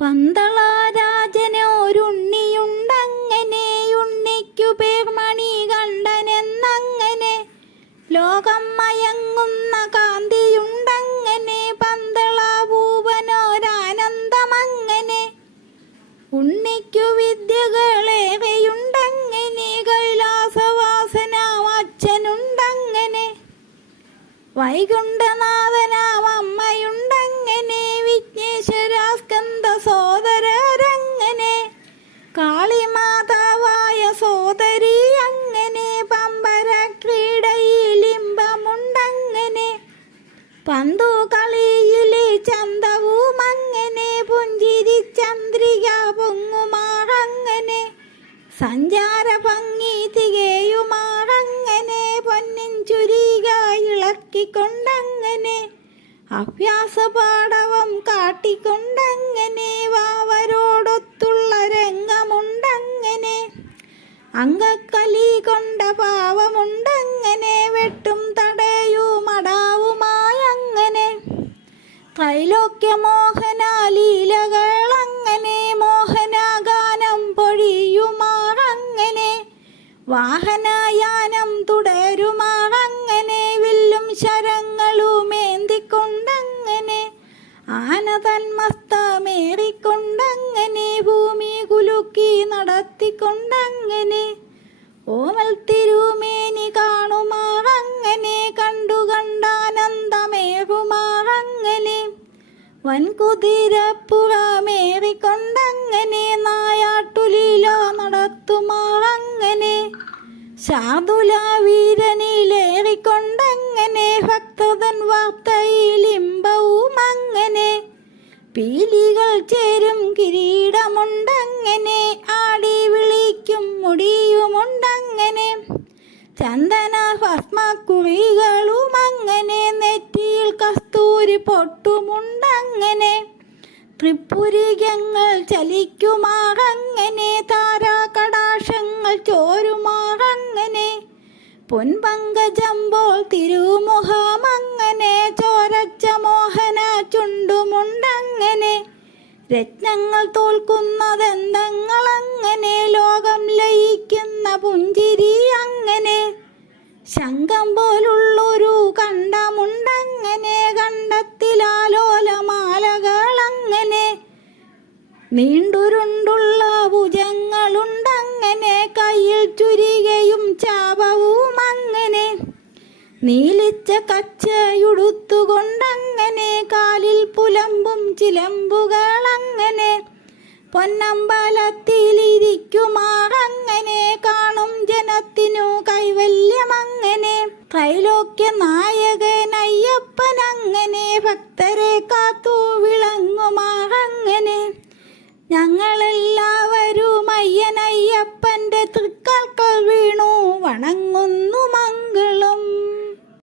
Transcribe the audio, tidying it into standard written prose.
പന്തളരാജനൊരുണ്ണിയുണ്ടങ്ങനെ, ഉണ്ണിക്കു പേർ മണികണ്ഠനെന്നങ്ങനെ. ലോകം മയങ്ങുന്ന കാന്തിയുണ്ടങ്ങനെ, പന്തളഭൂപനൊരാനന്ദമങ്ങനെ. ഉണ്ണിക്കു വിദ്യകളേറെയുണ്ടങ്ങനെ, കൈലാസവാസനാമച്ഛനുണ്ടങ്ങനെ. വൈകുണ്ഠനാഥനാമമ്മയുണ്ടങ്ങനെ, വിഘ്നേശ്വരാസ്കന്ദ സോദരരങ്ങനെ. കാളിമാതാവായ സോദരി അങ്ങനെ, പമ്പര ക്രീഡയിലിമ്പമുണ്ടങ്ങനെ. പന്തു കളിയിലെ ചന്തവുമങ്ങനെ, പുഞ്ചിരി ചന്ദ്രിക പൊങ്ങുമാറങ്ങനെ. സഞ്ചാര ഭംഗി തികയുമാറങ്ങനെ, പൊന്നിൻ ചുരിക ഇളക്കിക്കൊണ്ടങ്ങനെ. അഭ്യാസ പാടവം കാട്ടിക്കൊണ്ടങ്ങനെ, വാവരോടൊത്തുള്ള രംഗമുണ്ടങ്ങനെ. അങ്കക്കലി കൊണ്ട പാവമുണ്ടങ്ങനെ, വെട്ടും തടയുമടാവുമായങ്ങനെ. ത്രൈലോക്യമോഹനാലീലകളങ്ങനെ, മോഹനഗാനം പൊഴിയുമാറങ്ങനെ. വാഹനയാനം തുടരുമാറങ്ങനെ, വില്ലും ശരങ്ങളുമേന്തിക്കൊണ്ടങ്ങനെ. ആന തന്മസ്തമേറിക്കൊണ്ടങ്ങനെ, ഭൂമി കുലുക്കി നടത്തിക്കൊണ്ടങ്ങനെ. ഓമൽ തിരുമേനി കാണുമാറങ്ങനെ, കണ്ടു കണ്ടാനന്ദമേറുമാറങ്ങനെ. വൻകുതിരപ്പുറമേറിക്കൊണ്ടങ്ങനെ, നായാട്ടുലീല നടത്തുമാറങ്ങനെ. ശാർദുല വീരനിലേറിക്കൊണ്ടങ്ങനെ, ഭക്തതൻ വാർത്തയിലിമ്പവുമങ്ങനെ. പീലികൾ ചേരും കിരീടമുണ്ടങ്ങനെ, ആടി വിളിക്കും മുടിയുമുണ്ടങ്ങനെ. ചന്ദന ഭസ്മക്കുറികളുമങ്ങനെ, നെറ്റിയിൽ കസ്തൂരി പൊട്ടുമുണ്ടങ്ങനെ. ത്രിപുരികങ്ങൾ ചലിക്കുമാറങ്ങനെ, താരാകടാക്ഷങ്ങൾ ചോരുമാറങ്ങനെ. പൊൻപങ്കജമ്പോൾ തിരുമുഖമങ്ങനെ, ചോരച്ച മോഹന ചുണ്ടുമുണ്ടങ്ങനെ. രത്നങ്ങൾ തോൽക്കുന്നതെന്തങ്ങളങ്ങനെ, ലോകം ലയിക്കുന്ന പുഞ്ചിരി അങ്ങനെ. ശംഖം പോലുള്ളൊരു കണ്ഠമുണ്ടങ്ങനെ, കണ്ഠത്തിലാലോലമാലകളങ്ങനെ. നീണ്ടുരുണ്ടുള്ള ഭുജങ്ങളുണ്ടങ്ങനെ, കയ്യിൽ ചുരികയും ചാപവുമങ്ങനെ. നീലിച്ച കച്ചയുടുത്തുകൊണ്ടങ്ങനെ, കാലിൽ പുലമ്പും ചിലമ്പുകളങ്ങനെ. പൊന്നമ്പലത്തിലിരിക്കുമാറങ്ങനെ, കാണും ജനത്തിനു കൈവല്യമങ്ങനെ. ത്രൈലോക്യ നായകനയ്യപ്പനങ്ങനെ, ഭക്തരെ കാത്തു വിളങ്ങുമാറങ്ങനെ. ഞങ്ങളെല്ലാം